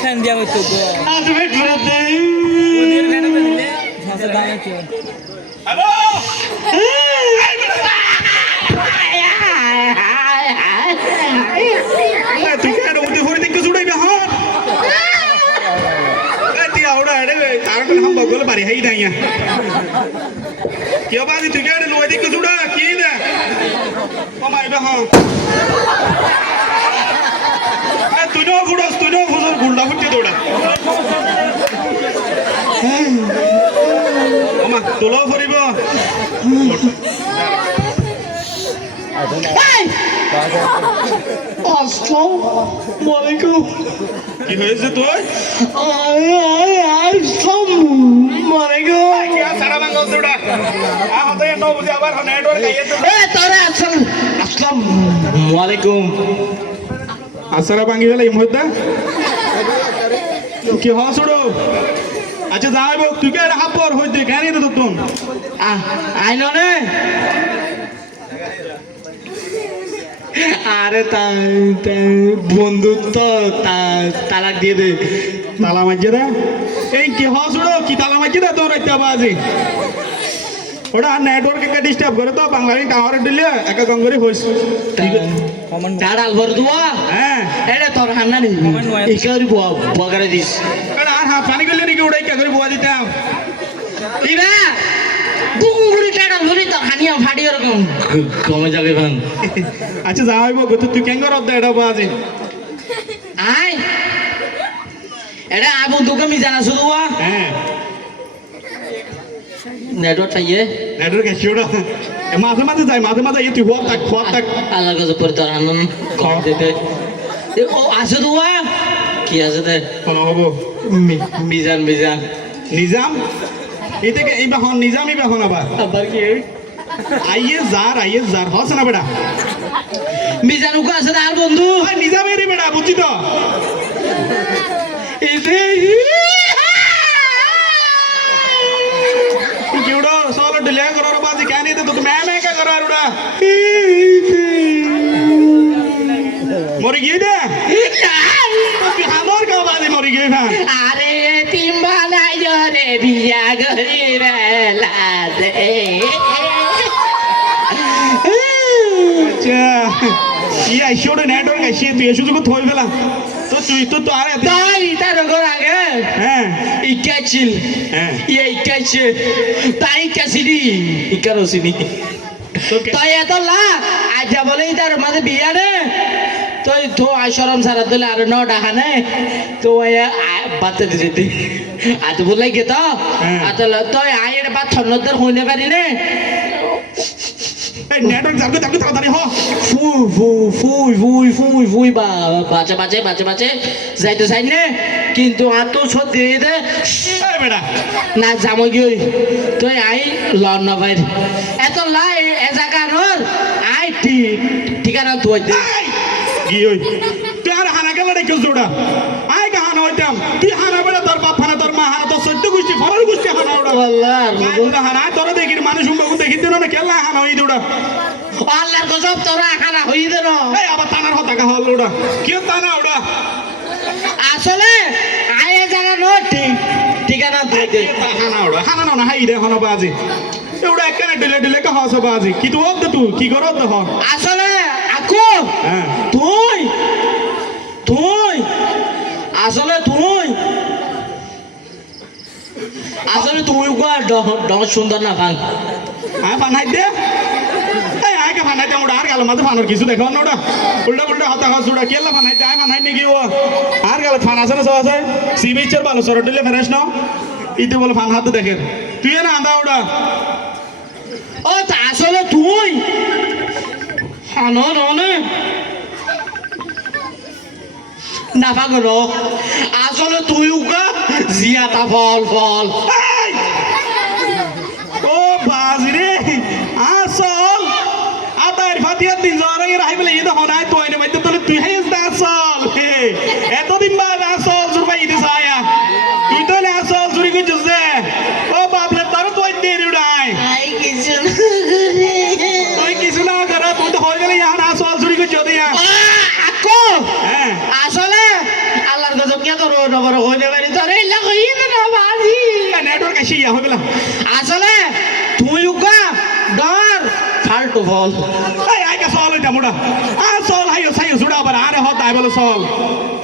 Fan দিয়া হইতো তো আজ পেট ভরাতে ওদের ফ্যান কমাইবে হন তুই নো ফুড়স তুই নো ফুড়স গুন্ডা ফুটি দৌড়া ওমা তোলাও ফুরিব আসসালামু আলাইকুম কি হয়েছে তুই আসসালামু আলাইকুম সারা বাঙ্গল দৌড়া আ হতে নো বুঝে আবার নেটওয়ার্ক আইয়ে তো এ তোরা আসল আসসালামু আলাইকুম আসারা ভাঙি গেলে এই মুহূর্তে? কি হ ছোড়ো আচ্ছা যাইব তুই কে রাখা পর হইতে? কেন তো তুন আইন নে। আরে তাই তাই বন্ধুত্ব তা- তালাক দিয়ে দে। তালা মাঝে রে? এই কি হ ছোড়ো কি তালা রে তোর রাইতে বাজি ওটা নেটওয়ার্ক একটা ডিস্টার্ব করে তো বাংলাদেশ টাওয়ার দিলে একা গঙ্গরি হইস। দাঁড়াল ভর দুয়া? হ্যাঁ। এটা তোর হান্না নেই। ইকারি বুয়া বগারে দিস। এটা আর হাত পানি করলে নাকি ওটাই কে করে বুয়া দিতাম। ইবা গুঙ্গুরি টাড়াল ভরি তো হানিয়া ফাড়ি ওরকম। কমে যাবে ভান আচ্ছা যাইব গো তুই কেন করত এটা বাজি আয়। এটা আবু তোকে মি জানা শুধু হ্যাঁ। নেটওয়ার্ক চাইয়ে। নেটওয়ার্ক এসে ওটা মাঝে মাঝে যাই মাঝে মাঝে এই তুই থাক হওয়ার থাক আল্লাহর কাছে পরে তোর আনন্দ দিতে ও আছে ওয়া কি আছে তে কোনো হব? মিজান মিজান। নিজাম? এই বেহন নিজামই বেহন আবার। আবার কি? আইয়ে যার আইয়ে যার হস না বেটা। মিজান উকো আছে আর বন্ধু? ওই নিজামেরই বেটা বুঝছি তো? মরে গিয়ে দে আমার কেউ বাজে মরে গিয়ে না আরে তিম্বালাই রে বিয়া গরি রে লাজে ইয়া শোড নেটওয়ার্ক আসিয়ে তুই এসে তোকে থই ফেলা তুই তো তো আরে তাই তার ঘর আগে। হ্যাঁ। ইকাছিল হ্যাঁ। ইয়ে ইকাছে তাই ইকাছিলি ইকারছিনি তো তাই এত লা আজ বলে তার মাঝে বিয়া রে তুই তো আশরম সারা দিলে আর ন ডাকা নে তো বাতে দিতে আজ বলে গে তো হ্যাঁ। আতলা তুই আয়ের বা থন্নদের হইনে পারি নে। এই নেটওয়ার্ক যাবে যাবে তাড়াতাড়ি হ ফুই ফুই ফুই ফুই ফুই ফুই বা বাঁচে বাঁচে বাঁচে বাঁচে যাইতে চাই নে। কিন্তু আর তো সদ দিয়ে দে এই বেটা। না যাম গিয়ে তুই আই লন না বাইরে এত লাই এ জায়গা নর। আই ঠিকানা তুই দে কি ওই তুই আর হানা গেলে রে কেউ জোড়া। আয় কা হানা হইতাম। তুই হানা বেটা তোর বাপ হানা তোর মা হানা তোর সদ্য গোষ্ঠী হানা ওটা তোর দেখি মানুষ উম্বাকু দেখি দিন না কেলা হানা হই দৌড়া। আল্লাহর গজব তোরা খানা হই দে না এই আবার তানার হতা হল ওটা কি তানা ওটা আসলে এ জায়গা নর ঠিক ঠিকানা দে। হানা ওটা হানা না হাই দে হনা বাজি। ওটা একখানে ডিলে ডিলে কা হস বাজি। কি তুই হব তুই কি করত হ আসলে আকু হ্যাঁ। তুই তুই আসলে তুই আসলে তুই ডর সুন্দর না ভাঙ। আয় ফানাই দে। ওটা আর গাল মাঝে ফানোর কিছু দেখো ওটা। উল্টা উল্টা হতা হস ওটা কেলা ফানাই দে আয় নাকি ও। আর গাল ফান আছে না সব আছে? সি বিচের ভালো সর দিলে ফেরেস না ইতে বলে ফান হাতে তুই না আন্দা ওটা। ও তা আসলে তুই? হানো না আসলে তুই উকা জিয়াতা ফল ফল কে নগর হইবে পারি তোর ইল্লা কইয়ে তো না বাজি নেটওয়ার্ক এসে ইয়া হইবে আসলে তুই উকা ডর ফালতু বল। এই আইকে সল এটা মোড়া আ সল হাইও সাইও সুড়া আবার আরে হত আই বলে সল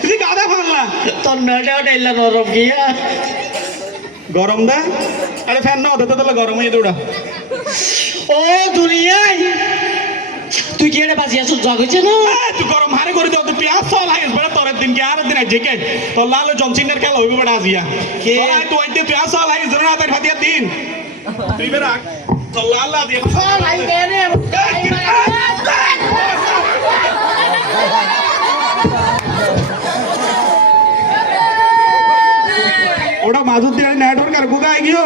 কি গাদা ভাঙলা। তোর নেটওয়ার্ক ইল্লা নরম গিয়া গরম দা। আরে ফ্যান না হতে তো গরম হয়ে দৌড়া ও দুনিয়ায় তুই কি এটা বাজি আসল জগ হয়েছে না? তুই গরম হারে করে দাও তুই পেঁয়াজ সল হাইস বড় তোর দিন কি আর দিন আজকে তোর লাল জনসিনের খেলা হইবে বড় আজিয়া কে? তুই আইতে পেঁয়াজ সল হাইস ধরে না তার ফাতিয়া দিন। তুই বেরা তোর লাল দিয়ে ওটা মাজুর দিয়ে নেটওয়ার্ক আর গুগা আই গিयो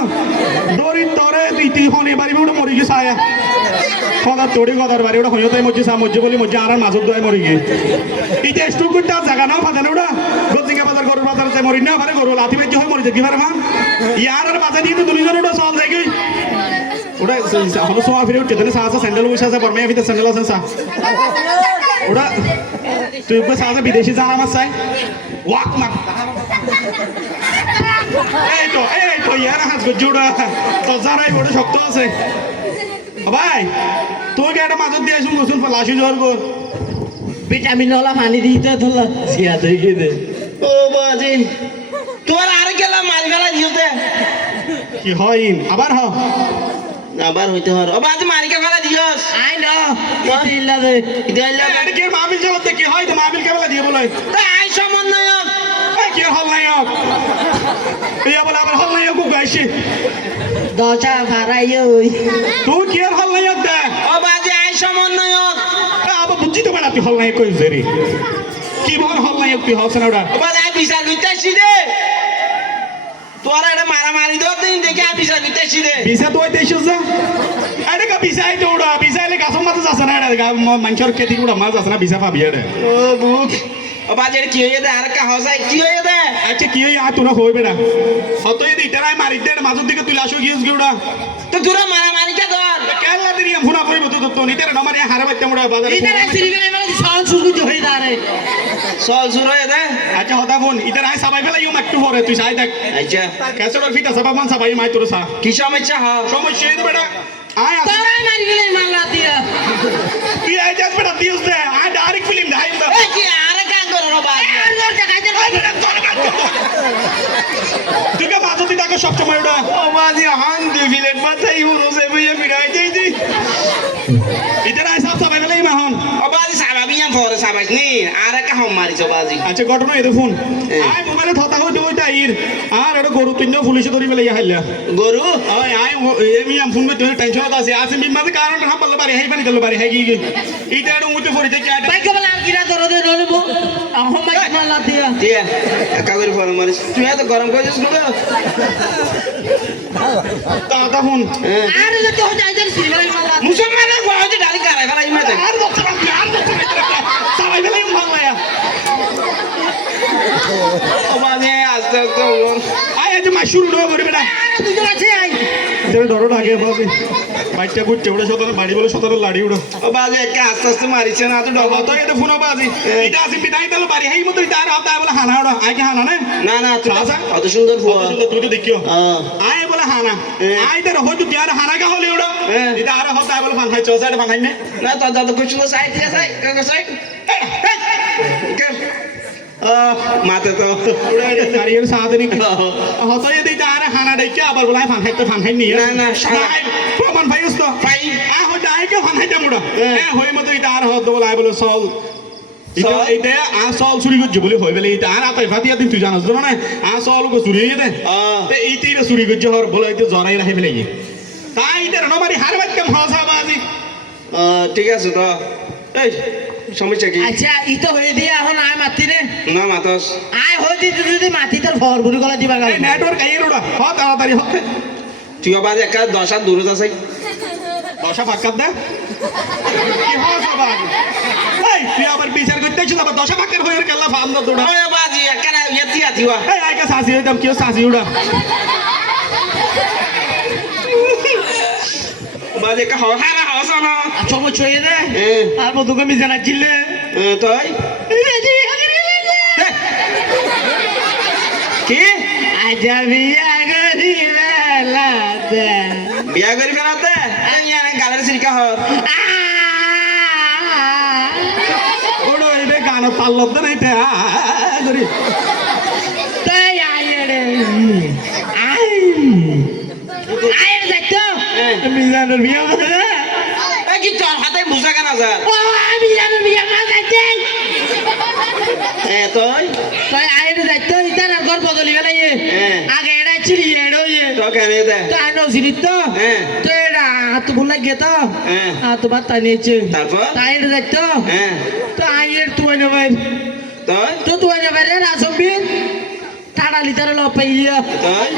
দড়ি তরে তুই তুই হনে বাড়ি ওটা মরি গিয়ে সায়া কথা তোড়ি কথার বাড়ি, ওটা হইতে মজ্জি সা মজ্জি বলি মজ্জি আর মাজুর দয় মরি গিয়ে। ইতে স্টু গুটা জায়গা না ফাদা না ওটা। গজিঙ্গা বাজার গরুর বাজার যে মরি না পারে গরু লাথি বেজি হয় মরি যে কি পারে মান ইয়ার আর বাজা দিয়ে তো দুজন ওটা সল যায় ওটা হলো সোয়া ফিরে উঠতে তাহলে সাহসা স্যান্ডেল বসে আছে বর্মে ভিতরে স্যান্ডেল আছে সা ওটা, তুই সাহসা বিদেশি জানা মাছ চাই। ওয়াক মাক এই তো এই তো ইয়ার হাত গজুড়া তো জারাই বড় শক্ত আছে। ভাই তুই কে একটা মাজত দিয়ে আসুন গোসল লাশি জ্বর গো ভিটামিন ওলা পানি দিতে তোলা সিয়া দেখি দে? ও বাজি তোর আর গেলাম মাছ ফেলা দিতে কি হয় আবার হ। আবার হইতে ও বাজি মারিকে ফেলা দিয়স। আই না। ইল্লা দে এটা কি মাহবিল চলতে কি হয় তো মাহবিল কেবলা দিয়ে বলে? তা আই সমন্বয় এই কি হল নাই এই বলে আবার হল নাই হোক গাইছি দশা ভাড়াই ওই তুই কি আর হল নাই হোক দে ও বাজি আই সমন্বয় আবার বুঝছি তো বেড়া তুই হল নাই হোক কই জেরি কি বল হল নাই হোক তুই হলছ না ওটা বাজি আই বিচার করতেছি রে তোরা এটা মারামারি দাও দিন দেখে আমি বিচার করতেছি রে বিসা তো হইতে এসেছ যা আরে কা বিসা আইতে ওড়া বিসা এলে গাছের মাঝে যাচ্ছে না এটা মানুষের খেতি গুড়া মাছ আছে না বিসা পাবি এটা ও বুক ও বাজি এটা কি হয়ে দে আর কা হসাই কি হয়ে দে? আচ্ছা কি হই আর তোরা হইবে না। হত এই দিতে নাই মারি দে মাজুর দিকে তুই লাশো গিয়েছ গিউড়া তো তোরা মারামারি কে ধর। কেলা দিরি ফুনা করিব তো তো নিতে না মারি হারে বাইতে মোড়া বাজারে চল শুরু হয়ে দে। আচ্ছা হতা ফোন ইতে নাই সাবাই ফেলাই ইউ একটু পরে তুই সাই দেখ। আচ্ছা। ক্যাসেটর ফিটা সাবা মান সাবাই মাই তোর সা। কি সমস্যা হ? সমস্যা এই বেটা। আয় আস। তোরাই মারি গেলে মাল্লা দিয়া। তুই আই যাস বেটা দিউস দে আই ডাইরেক্ট ফিল্ম দেখাই দে এ কি আরে কাম করো রে আর জোর দেখাইতে তুই কা মাজুতি তাকে সব সময় ওটা ও বাজি হান দুই ফিলেট মাথায় ইউরো সে বইয়ে ফিরাই দেই দি ইতে নাই সাব সাবাই ফেলাই মাহন ও বাজি সাবাবি আম কা হম মারিছো বাজি। আচ্ছা ঘটনা ফোন। আই মোবাইলে থতা হইতে হইতে আইর আর এটা গরু তিন পুলিশে ধরি ফেলাই হাইলা। গরু? আয় আয় এমি আম ফোন করতে টেনশন আছে আছে বিমাতে কারণ না বললে হাই পানি দিলে পারি হাই কি এইটা এটা মুতে পড়ে থেকে আটা বাইকে বলে আর কিরা ধরো দে নলবো আহম মাইক মাল্লা দিয়া। দিয়া। একা করে ফোন মারিস। তুই এত গরম করিসগুলো দাদা ফোন। আরে যদি হো যাই যাই সিনেমা মুসলমানের গো ডালি কারাই ফেলাই মাতে আর দচ্ছা বাকি আর দচ্ছা সবাই ফেলাই মারলায়া ও বাজি আস্তে আস্তে আয় আজ মা শুরু না করে বেটা দুজন আছে আই তেরে ডরো লাগে বাবু বাইকটা গুচ্ছে ওটা সতরে বাড়ি বলে সতরে লাড়ি উড়ো। বাজি একা আস্তে আস্তে মারিছে না তো ডবল। তো এটা ফোন বাজি। এটা আছে বিদায় দিলো বাড়ি হাই মতো আর হাতে বলে হানা ওড়া। আয় কি হানা না? না না তুই আচ্ছা। অত সুন্দর ফুয়া তুই তো দেখিও। আয় বলে হানা। আয় তার হয়তো আর হানা কা হলে ওড়া। এটা আর হাতে বলে ফান খাই চসাইড ফান খাই না। না তো যত খুশি সাইড দিয়ে সাইড কাকা সাইড। মাতে তো গাড়ির সাথে নি হতো যদি তার হানা ডাইকে আবার বলে ফান খাইতে ফান খাই নিয়ে না, না, প্রমাণ পাইছ তো পাই। আ হই ডাইকে ফান খাইতে মুড়া হ্যাঁ। হ্যাঁ হই মতো এটা আর হতো বলে আই বলে সল? এটা আ সল চুরি করছে বলে হই বলে এটা আর আতাই ফাতিয়া দিন তুই জানাস না আ সল গো চুরি হয়ে দে আহ। তে এইটা এটা চুরি করছে হর বলে এটা জরাই রাখি ফেলে তাই এটা নমারি হার বাচ্চা ভাষা বাজি ঠিক আছে তো এই সমস্যা কি? আচ্ছা ই তো হয়ে দিয়ে এখন আয় মাতি রে না মাতস। আয় হয়ে দিতে যদি মাতি তোর ভর ভরি গলা দিবা গেল। নেটওয়ার্ক আইয়ের ওটা হ তাড়াতাড়ি হ। তুই আবার একা দশ দূরে যাস দশা ফাঁকাত দে। কি হয় সবাই? এই তুই আবার বিচার করতে আসছিস আবার দশা ফাঁকের হয়ে গেল ফান দা দৌড়া। ওই বাজি একা ইয়ে আতিওয়া এই আইকা সাসি হইতাম কিও সাসি উড়া বাজি একা হওয়া না হওয়া না দে। হ্যাঁ। আর মধুকে মিজে না চিল্লে। তাই? কি? আজা বিয়া গরিবে বিয়া করি ফেরাতে গালের সিরিকা হর। ওড়ো এইবে গান পাল্লত নাই তে করি তাই আয়ে রে আই। মিজানের বিয়া করে এই কি তোর হাতে আছে ও আমি জানো বিয়া মা যাইতে। এ তুই? তাই আয়ে রে যাইতো ইতার আর ঘর বদলি গেলে হ্যাঁ। আগে এটা ছিলি এড়ো ইয়ে। তো কেন দে। তো আনো জিনিস তো। হ্যাঁ। তো এটা হাত ভুল লাগে তো। হ্যাঁ। হাত বাত টানিয়েছে তারপর? তাই রে যাইতো। হ্যাঁ তো আয়ের তুই নেবে তুই? তো তুই নেবে রে রাসম্বি ঠাড়া লিটারে লপাইয়া তুই?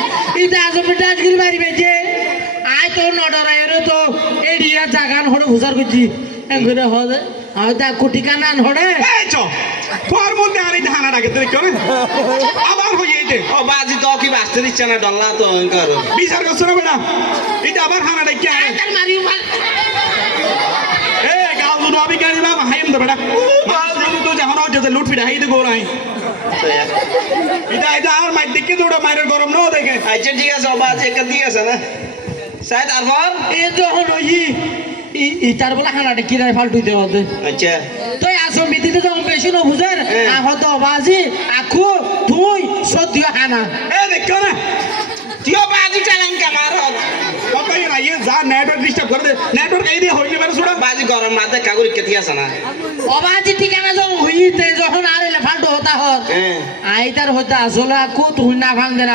ইতা আসবে ডাজগিরি মারি বেজে আয় তো নডর আয়রে তো। এডিয়া জাগান হড়ে হুজার করছি এঙ্গরে হদে হয়তো কোটি কানান হড়ে। এই চ তোর মধ্যে আর এই ধানা ডাকে তুই কেন আবার হয়ে এইতে ও বাজি তো কি বাঁচতে দিচ্ছে না ডল্লা তো কর বিচার করছ না বেটা এটা আবার হানা ডাকি আরে মারি এ গাল দুটো আমি গাড়ি না হাইম দে বেটা তো যখন হচ্ছে লুট ফিটা হাই দে গোরাই এটা এটা আর মাইর দিকে দুটো মাইরের গরম ন দেখে। আচ্ছা ঠিক আছে বাজি একটা দিয়ে আছে না? সাই তারপর এ যখন ওই ইটার বলে খানাটা কিনারে ফাল্টু দেওয়া আচ্ছা। তো আসম বিদিতে যখন বেশি ন বুঝেন আহত বাজি আখু তুই সদ্য খানা। এ দেখো না। তুইও বাজি চালান কামার কতই না ইয়ে যা নেটওয়ার্ক ডিস্টার্ব করে দে। নেটওয়ার্ক এই দিয়ে হইলে পারে সুড়া বাজি গরম মাতে কাগরি কেতি আছে না? অবাজি ঠিকানা যখন হইতে যখন আর এলে ফাল্টু হতা হত আইতার হইতে আসলে আখু তুই না ফাল দে না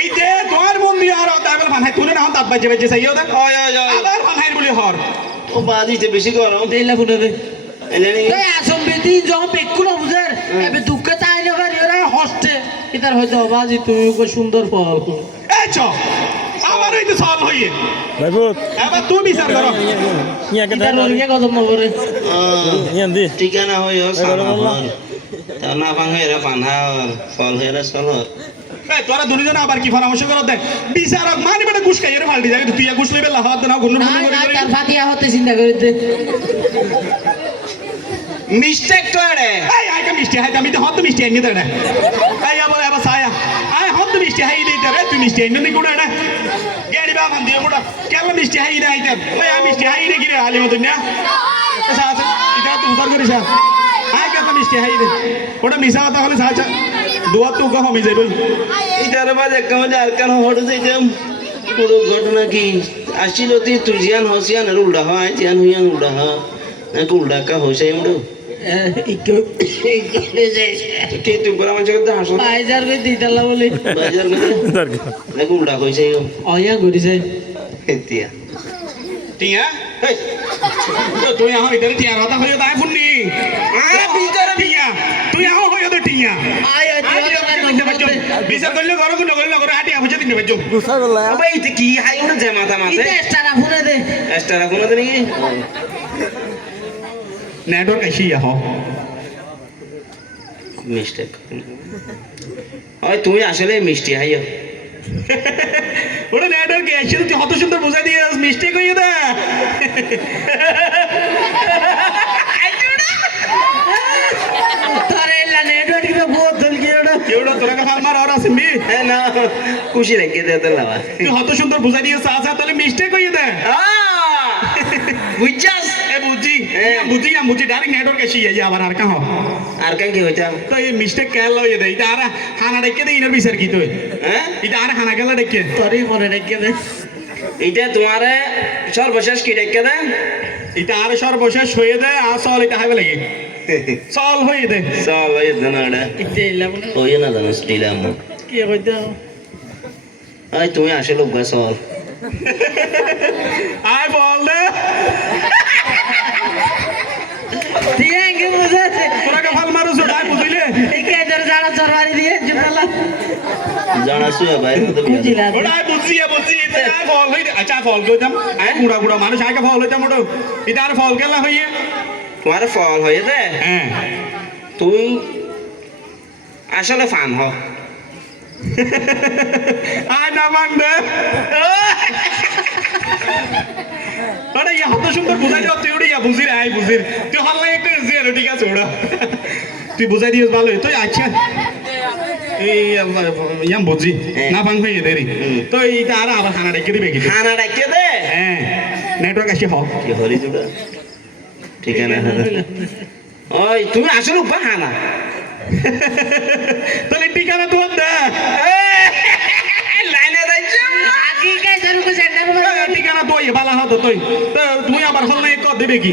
এই যে তাত বাজে বাজে বলি ও বেশি গরম দেইলা ফুটে দে। আসম যখন পেকুলো বুঝার এবে দুঃখে তাই ইতার হয়তো তুমি খুব সুন্দর ফল এই চ আবার এই তো সল হইয়ে ভাইবুত এবার তুই বিচার করো ইয়া কে ইতার লরিকে কদম নগরে ইয়া দি। ঠিকানা তা না? ভাঙে এরা পানহার ফল হয়ে সলর তোরা দুজন আবার কি পরামর্শ করো দে বিচার মানি বেটা গুছ খাই রে ফালটি যায় তুই গুছ লইবে লাফাত না করে তার ফাতিয়া হতে চিন্তা করে দে। মিস্টেক তো এড়ে এই আই কা মিষ্টি হাই আমি তো হত মিষ্টি আনি দে না এই আবার আবার সায়া আই হত মিষ্টি হাই দে রে তুই মিষ্টি আনি নি গুড়া না গেড়ি বা মান দিয়ে গুড়া। কেলা মিষ্টি হাই দে আইতে ওই আমি মিষ্টি হাই দে গিরে আলি মত না? এসা আছে এটা তুই উদার করিস আই কা মিষ্টি হাই দে। ওটা মিশা কথা হলে সাচা দুয়া তু মি যাইবল ইটার বাজে কেমন আর কেন হঠাৎ যাইতাম। পুরো ঘটনা কি? আসছিল তুই তুই জিয়ান হসিয়ান আর উল্টা হয় জিয়ান হুইয়ান উল্টা হয়। নাকি উল্টা কা হইছে এমডু কে তুই বড় মানুষ করতে হাসো পাইজার কই দিতালা বলে। বাজার করে নাকি উল্টা হইছে অয়া ঘুরি এতিয়া টিয়া? তুই আহ ইদার টিয়া রাতা হইয়া তাই আরে টিয়া। তুই আহ টিয়া আয় বিচার করলে ঘর কোন করলে ঘর আটি হইছে তিন বাজো গুসা গলা আবে ইতে কি হাই উড়ে যায় মাথা মাথে ইতে এক্সট্রা ফুনে দে এক্সট্রা রাখুন না নাকি নেটওয়ার্ক আইছি আহ মিস্টেক হয় তুমি আসলে মিষ্টি হাইয়া ওটা নেটওয়ার্ক আইছি তুই হত সুন্দর বুঝাই দিয়ে মিস্টেক হইয়া দা তারে এলা নেটওয়ার্ক কে বহুত দল এওটা তোরা কথা আমার আর আসবি হ্যাঁ না খুশি রেখে দে তো লাভা তুই হত সুন্দর বুঝাই দিয়ে সা সা তাহলে মিস্টেক দা বুঝছাস? এ বুঝি হ্যাঁ। বুঝি আমি বুঝি ডাইরেক্ট নেটওয়ার্ক ইয়া আবার আর কাহ। আর কাই কি হইতাম। তো এই মিস্টেক কেন লইয়া দে এটা আর হানা ডেকে দে ইনার বিচার কি তুই? হ্যাঁ? এটা আর হানা গেলা ডেকে। তোরই মনে রেখে দে। এটা তোমারে সর্বশেষ কি রেখে দে? এটা আর সর্বশেষ হয়ে দে আর সল এটা হাইবে লাগে। হয়ে জানাড়া ইতে এলা বলে ওই না জানাস দিলাম কি কইতা আই তুমি আসলে লোক সব আয় বল দে। দিয়ে আঙ্গে বুঝাছে তোরা কে ফাল মারু ছোট আয় বুঝিলে। একে জাড়া চরবারি দিয়ে জুতালা জানাসু ভাই বুঝিলা ওটা আয় বুঝি বুঝি এটা ফল হই আচ্ছা ফল কইতাম আয় গুড়া গুড়া মানুষ আয় ফল হইতাম ওটা এটা আর ফল কেলা হইয়ে? তোমার ফল হয়ে দে হ্যাঁ। তুই আসলে ফান হ। আয় না মান দে। ইয়া হত সুন্দর বুঝাই দাও তুই ওটা ইয়া আয় তুই একটা ঠিক আছে ওটা তুই বুঝাই দিস ভালো তুই আচ্ছা। এই ইয়াম বুঝি। হ্যাঁ। না হয়ে দেরি। তো আবার হানা রেখে দিবে কি ডাকিয়ে দে। হ্যাঁ। নেটওয়ার্ক আসি হোক কি হরি তোরা ঠিকানা। ওই তুমি আসলে বাহানা হানা তাহলে ঠিকানা তোমার দা। লাইনে এ, ঠিকানা তুই ভালো হতো তুই। তুমি তুই আবার হল নাই কর দিবে কি?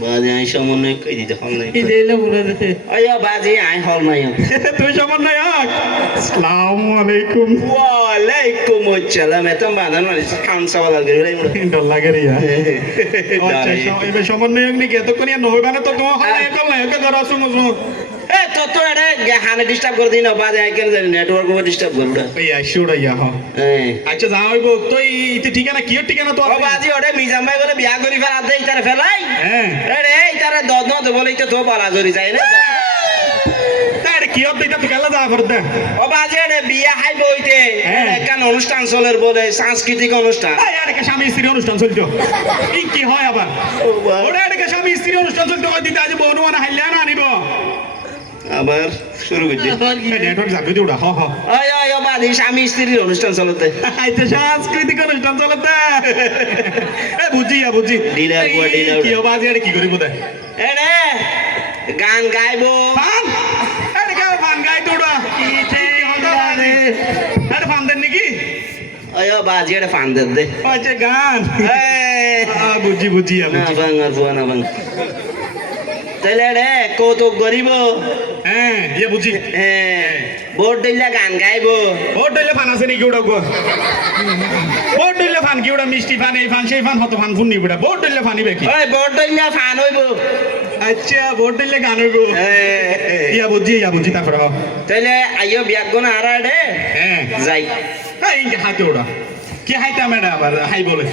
বাজে আই সমন্বয় কই দিতে হল নাই? এই দিলে বলে দে আয়া বাজে আই হল নাই। তুই সমন্বয়ক? আসসালামু আলাইকুম। ওয়ালাইকুম আসসালাম। এত বাঁধান মানে খান সাওয়াল আগে রে ডর লাগে রে আচ্ছা স- এবার সমন্বয়ক নাকি? এতক্ষণ ইয়া নহইবা না তো তোমার হল নাই কল নাই। কে ধরা সুমো সুমো এ এটা হানে ডিস্টার্ব করে দিন বাজে আই কেন জানি নেটওয়ার্ক করে ডিস্টার্ব করে ওটা এই আইসুড়া ইয়া হ। আচ্ছা যা হইব তুই ইতে ঠিকানা কি ঠিকানা তো বাজি ওটা মিজাম ভাই বলে বিয়া করি ফেলা দেই তারে ফেলাই। হ্যাঁ। আরে এই তারে দদ নদ বলে তো তো বলা জরি যায় না। তাই কি হতে এটা তুই কেলা যা করতে ও বাজে রে বিয়া হাই বইতে। একখান অনুষ্ঠান চলের বলে সাংস্কৃতিক অনুষ্ঠান। স্বামী স্ত্রী অনুষ্ঠান চলতো? কি হয় আবার ওটা আরেকে স্বামী স্ত্রী অনুষ্ঠান চলতো ওই দিতে আজ বনু মানে হাইলে না আনিব আবার শুরু করছি। স্বামী স্ত্রীর অনুষ্ঠান চলতে। সাংস্কৃতিক অনুষ্ঠান চলতে। এ বুঝি বুঝি। ডিলার কি হবে কি করিব দে? এরে গান গাইবো। আরে গাই ওই ও বাজি এটা ফান দে। দে আচ্ছা গান। বুঝি বুঝি ভাঙ আর বুয়া তাহলে রে কৌতুক করিব হ্যাঁ ইয়া বুঝি। হ্যাঁ ভোট দিলে গান গাইবো। ভোট দিলে ফান আছে নাকি ওটা গো ভোট দিলে ফান কি ওটা? মিষ্টি ফান এই ফান সেই ফান হতো ফান ফুন নিবিটা ভোট দিলে ফানিবে কি? ওই ভোট দিলে ফান হইব। আচ্ছা ভোট দিলে গান হইব। ইয়া বুঝি ইয়া বুঝি তারপরে হ। তাহলে আইও বিয়াক গুণ আর রে। হ্যাঁ। যাই। এই হাতে ওটা কি হাইতা ম্যাডা আবার? হাই বলে।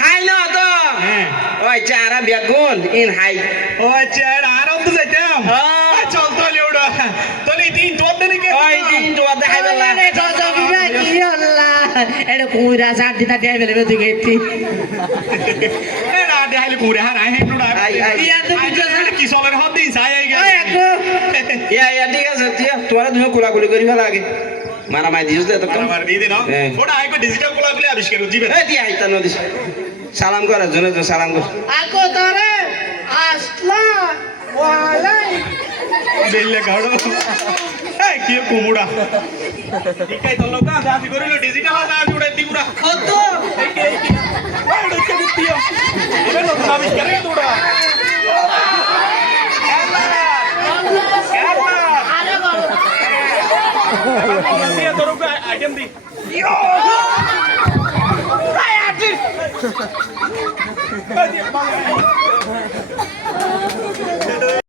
হাই না তো। হ্যাঁ। ওই চারা বিয়াক গুণ ইন হাই। ও আচ্ছা আর আরাম তো যাইতাম। হ্যাঁ। তাহলে তিন তোর দেনে কে ওই দিন তো দেখাই বেলা আরে তো জমিরা কি হল্লা এটা কইরা চার দিন দিয়ে ফেলে দিকে এতি এ না দেখাইলে কুড়ে হার আই হেন ওটা আই, আই। ইয়া তো বুঝছ কি চলের হদ দিন সাই আই ওই গেছে একটু ইয়া ইয়া ঠিক আছে তুই তোমার তুমি কোলাকুলি করি ফেলা আগে মারা মাই দিস দে তো। ওটা আইকো ডিজিটাল আবিষ্কার এই দিয়া সালাম করার জন্য সালাম কর। আকো তোরে আসলা ওয়ালাই বেল্লে গাড়ো কি কুমুড়া ঠিকাই তো লোক আজি করিল ডিজিটাল আজি উড়াই দি উড়া কত এই কি এই কি ওই উড়াই কে দিও এবে নতুন আবিষ্কার এ উড়া আরে বলো দিয়ে তোর আইটেম দি